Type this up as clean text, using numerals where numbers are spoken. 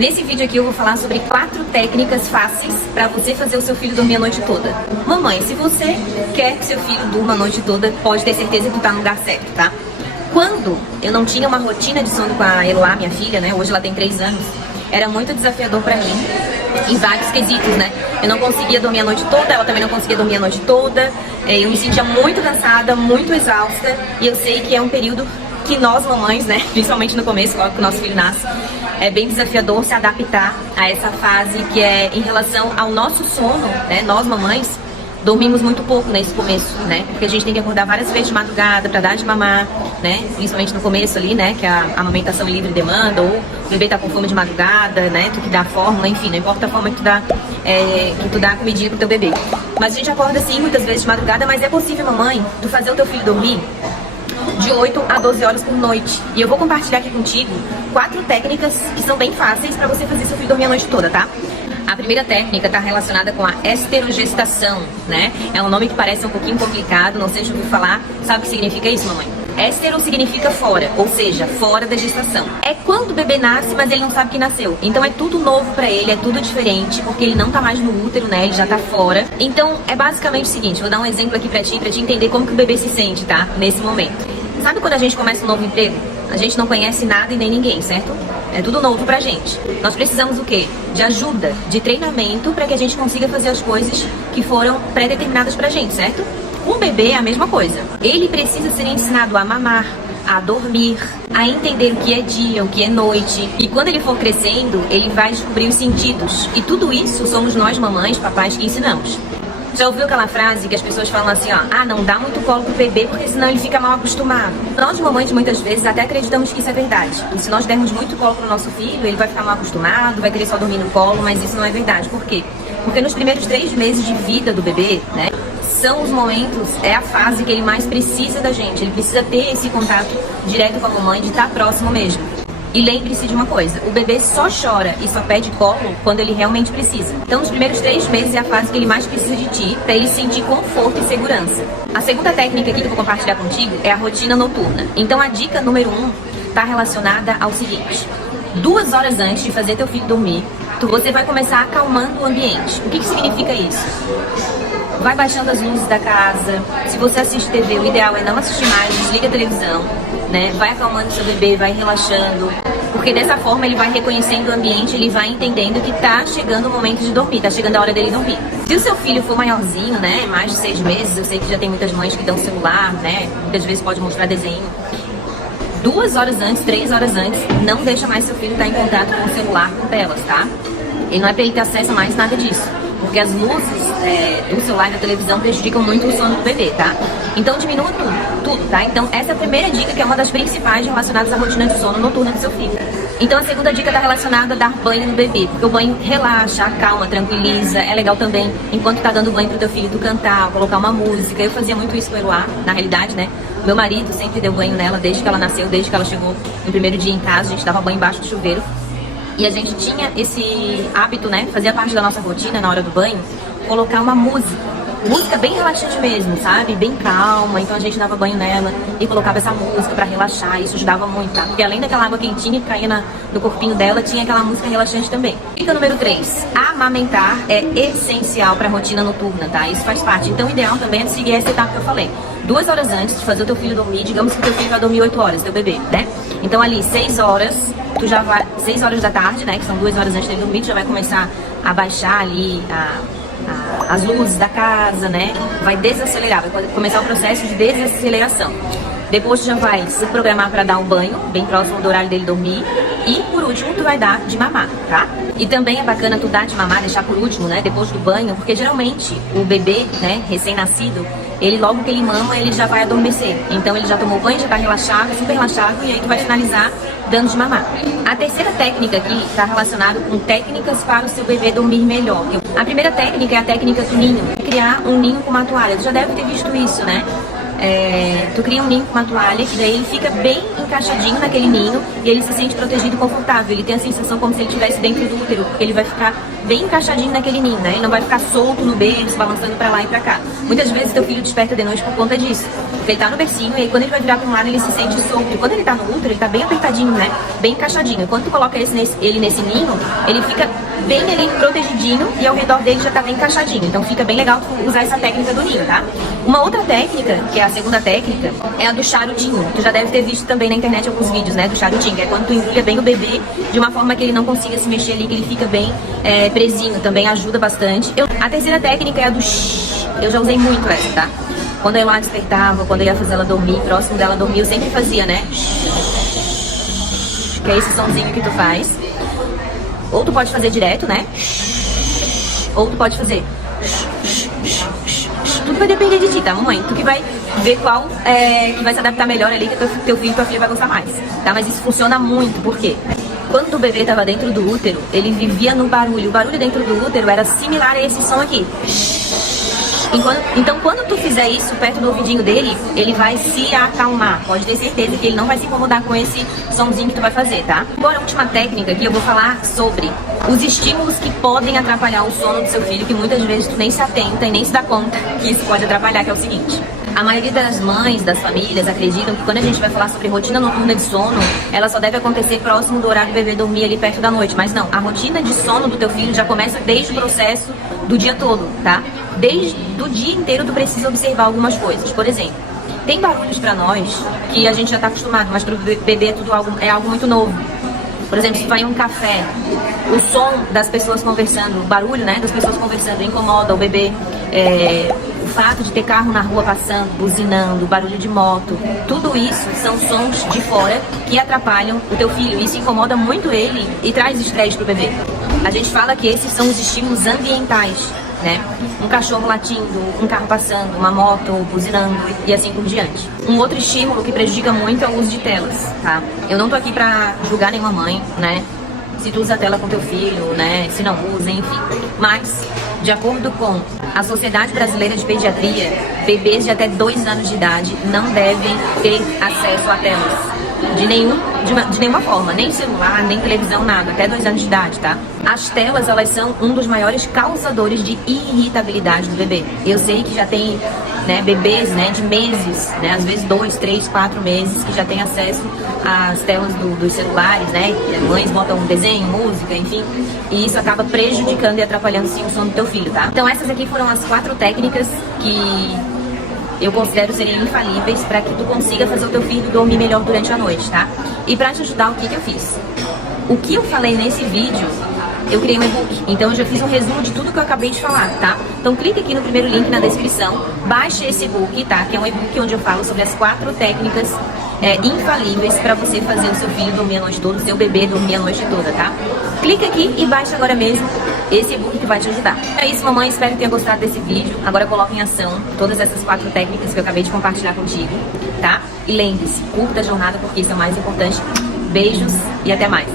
Nesse vídeo aqui eu vou falar sobre 4 técnicas fáceis para você fazer o seu filho dormir a noite toda. Mamãe, se você quer que seu filho durma a noite toda, pode ter certeza que tu tá no lugar certo, tá? Quando eu não tinha uma rotina de sono com a Eloá, minha filha, né? Hoje ela tem 3 anos. Era muito desafiador pra mim, em vários quesitos, né? Eu não conseguia dormir a noite toda, ela também não conseguia dormir a noite toda. Eu me sentia muito cansada, muito exausta. E eu sei que é um período que nós mamães, né? Principalmente no começo, logo que o nosso filho nasce, é bem desafiador se adaptar a essa fase que é em relação ao nosso sono, né? Nós mamães dormimos muito pouco nesse começo, né? Porque a gente tem que acordar várias vezes de madrugada pra dar de mamar, né? Principalmente no começo ali, né? Que a amamentação é livre demanda, ou o bebê tá com fome de madrugada, né? Tu que dá a fórmula, enfim, não importa a forma que tu dá a comidinha pro teu bebê. Mas a gente acorda sim muitas vezes de madrugada, mas é possível, mamãe, tu fazer o teu filho dormir de 8 a 12 horas por noite. E eu vou compartilhar aqui contigo 4 técnicas que são bem fáceis pra você fazer seu filho dormir a noite toda, tá? A primeira técnica está relacionada com a esterogestação, né? É um nome que parece um pouquinho complicado, não sei se ouviu falar. Sabe o que significa isso, mamãe? Estero significa fora, ou seja, fora da gestação. É quando o bebê nasce, mas ele não sabe que nasceu. Então é tudo novo pra ele, é tudo diferente, porque ele não tá mais no útero, né? Ele já tá fora. Então é basicamente o seguinte, vou dar um exemplo aqui pra ti entender como que o bebê se sente, tá? Nesse momento. Sabe quando a gente começa um novo emprego? A gente não conhece nada e nem ninguém, certo? É tudo novo pra gente. Nós precisamos o quê? De ajuda, de treinamento para que a gente consiga fazer as coisas que foram pré-determinadas pra gente, certo? Um bebê é a mesma coisa. Ele precisa ser ensinado a mamar, a dormir, a entender o que é dia, o que é noite. E quando ele for crescendo, ele vai descobrir os sentidos. E tudo isso somos nós, mamães, papais, que ensinamos. Já ouviu aquela frase que as pessoas falam assim, ó, ah, não dá muito colo pro bebê porque senão ele fica mal acostumado. Nós, mamães, muitas vezes até acreditamos que isso é verdade. E se nós dermos muito colo pro nosso filho, ele vai ficar mal acostumado, vai querer só dormir no colo, mas isso não é verdade. Por quê? Porque nos primeiros 3 meses de vida do bebê, né, são os momentos, é a fase que ele mais precisa da gente. Ele precisa ter esse contato direto com a mamãe, de estar próximo mesmo. E lembre-se de uma coisa, o bebê só chora e só pede colo quando ele realmente precisa. Então, nos primeiros 3 meses é a fase que ele mais precisa de ti, para ele sentir conforto e segurança. A segunda técnica aqui que eu vou compartilhar contigo é a rotina noturna. Então, a dica número 1 está relacionada ao seguinte: 2 horas antes de fazer teu filho dormir, você vai começar acalmando o ambiente. O que significa isso? Vai baixando as luzes da casa. Se você assiste TV, o ideal é não assistir mais, desliga a televisão, né? Vai acalmando seu bebê, vai relaxando, porque dessa forma ele vai reconhecendo o ambiente, ele vai entendendo que tá chegando o momento de dormir, tá chegando a hora dele dormir. Se o seu filho for maiorzinho, né, mais de 6 meses, eu sei que já tem muitas mães que dão celular, né, muitas vezes pode mostrar desenho. 2 horas antes, 3 horas antes, não deixa mais seu filho estar em contato com o celular, com telas, tá? E não é pra ele ter acesso a mais nada disso, porque as luzes do celular e da televisão prejudicam muito o sono do bebê, tá? Então diminua tudo, tá? Então essa é a primeira dica, que é uma das principais relacionadas à rotina de sono noturna do seu filho. Então a segunda dica está relacionada a dar banho no bebê, porque o banho relaxa, acalma, tranquiliza. É legal também, enquanto tá dando banho pro teu filho, tu cantar, colocar uma música. Eu fazia muito isso com a Eloá, na realidade, né? Meu marido sempre deu banho nela desde que ela nasceu, desde que ela chegou no primeiro dia em casa, a gente dava banho embaixo do chuveiro. E a gente tinha esse hábito, né? Fazia parte da nossa rotina na hora do banho, colocar uma música bem relaxante mesmo, sabe? Bem calma. Então a gente dava banho nela e colocava essa música pra relaxar. Isso ajudava muito, tá? Porque além daquela água quentinha que caía no corpinho dela, tinha aquela música relaxante também. Dica número 3. Amamentar é essencial pra rotina noturna, tá? Isso faz parte. Então o ideal também é seguir essa etapa que eu falei. 2 horas antes de fazer o teu filho dormir, digamos que o teu filho vai dormir 8 horas, teu bebê, né? Então ali, 6 horas, tu já vai... 6 horas da tarde, né? Que são 2 horas antes dele dormir, tu já vai começar a baixar ali as luzes da casa, né? Vai desacelerar, vai começar o processo de desaceleração. Depois tu já vai se programar para dar um banho, bem próximo do horário dele dormir. E por último tu vai dar de mamar, tá? E também é bacana tu dar de mamar, deixar por último, né? Depois do banho, porque geralmente o bebê, né, recém-nascido, ele logo que ele mama, ele já vai adormecer. Então ele já tomou banho, já tá relaxado, super relaxado, e aí tu vai finalizar dando de mamar. A terceira técnica aqui está relacionada com técnicas para o seu bebê dormir melhor. A primeira técnica é a técnica do ninho. Criar um ninho com uma toalha. Tu já deve ter visto isso, né? Tu cria um ninho com uma toalha, que daí ele fica bem encaixadinho naquele ninho e ele se sente protegido e confortável. Ele tem a sensação como se ele estivesse dentro do útero, porque ele vai ficar bem encaixadinho naquele ninho, né? Ele não vai ficar solto no berço, balançando pra lá e pra cá. Muitas vezes teu filho desperta de noite por conta disso, porque Porque ele tá no bercinho e aí quando ele vai virar para um lado ele se sente solto. E quando ele tá no útero, ele tá bem apertadinho, né? Bem encaixadinho. Quando tu coloca ele nesse ninho, ele fica bem ali protegidinho e ao redor dele já tá bem encaixadinho. Então fica bem legal tu usar essa técnica do ninho, tá? Uma outra técnica, que é a segunda técnica, é a do charutinho. Tu já deve ter visto também na internet alguns vídeos, né? Do charutinho, que é quando tu embrulha bem o bebê de uma forma que ele não consiga se mexer ali, que ele fica bem presinho. Também ajuda bastante. A terceira técnica é a do shhh. Eu já usei muito essa, tá? Quando eu lá despertava, quando eu ia fazer ela dormir, próximo dela dormir, eu sempre fazia, né? Que é esse sonzinho que tu faz. Ou tu pode fazer direto, né? Ou tu pode fazer. Tudo vai depender de ti, tá, mamãe? Tu que vai ver qual que vai se adaptar melhor ali, que teu filho e tua filha vai gostar mais, tá? Mas isso funciona muito, por quê? Quando o bebê estava dentro do útero, ele vivia no barulho. O barulho dentro do útero era similar a esse som aqui. Então, quando tu fizer isso perto do ouvidinho dele, ele vai se acalmar. Pode ter certeza que ele não vai se incomodar com esse somzinho que tu vai fazer, tá? Agora, a última técnica que eu vou falar sobre os estímulos que podem atrapalhar o sono do seu filho, que muitas vezes tu nem se atenta e nem se dá conta que isso pode atrapalhar, que é o seguinte. A maioria das mães, das famílias, acreditam que quando a gente vai falar sobre rotina noturna de sono, ela só deve acontecer próximo do horário do bebê dormir ali perto da noite. Mas não, a rotina de sono do teu filho já começa desde o processo do dia todo, tá? Desde o dia inteiro tu precisa observar algumas coisas. Por exemplo, tem barulhos pra nós que a gente já tá acostumado, mas pro bebê é algo muito novo. Por exemplo, se vai em um café, o som das pessoas conversando, o barulho, né, das pessoas conversando incomoda o bebê. O fato de ter carro na rua passando, buzinando, barulho de moto, tudo isso são sons de fora que atrapalham o teu filho. Isso incomoda muito ele e traz estresse pro bebê. A gente fala que esses são os estímulos ambientais, né? Um cachorro latindo, um carro passando, uma moto buzinando e assim por diante. Um outro estímulo que prejudica muito é o uso de telas, tá? Eu não tô aqui pra julgar nenhuma mãe, né? Se tu usa a tela com teu filho, né? Se não usa, enfim. Mas, de acordo com a Sociedade Brasileira de Pediatria, bebês de até 2 anos de idade não devem ter acesso a telas. De nenhuma forma, nem celular, nem televisão, nada, até 2 anos de idade, tá? As telas, elas são um dos maiores causadores de irritabilidade do bebê. Eu sei que já tem, né, bebês, né, de meses, né, às vezes 2, 3, 4 meses, que já tem acesso às telas dos celulares, né, que as mães botam um desenho, música, enfim, e isso acaba prejudicando e atrapalhando, sim, o sono do teu filho, tá? Então essas aqui foram as 4 técnicas que eu considero serem infalíveis para que tu consiga fazer o teu filho dormir melhor durante a noite, tá? E para te ajudar, o que eu fiz? O que eu falei nesse vídeo, eu criei um e-book. Então eu já fiz um resumo de tudo que eu acabei de falar, tá? Então clica aqui no primeiro link na descrição, baixa esse e-book, tá? Que é um e-book onde eu falo sobre as 4 técnicas infalíveis para você fazer o seu filho dormir a noite toda, o seu bebê dormir a noite toda, tá? Clica aqui e baixa agora mesmo esse e-book que vai te ajudar. É isso, mamãe, espero que tenha gostado desse vídeo. Agora coloca em ação todas essas 4 técnicas que eu acabei de compartilhar contigo, tá? E lembre-se, curta a jornada porque isso é o mais importante. Beijos e até mais.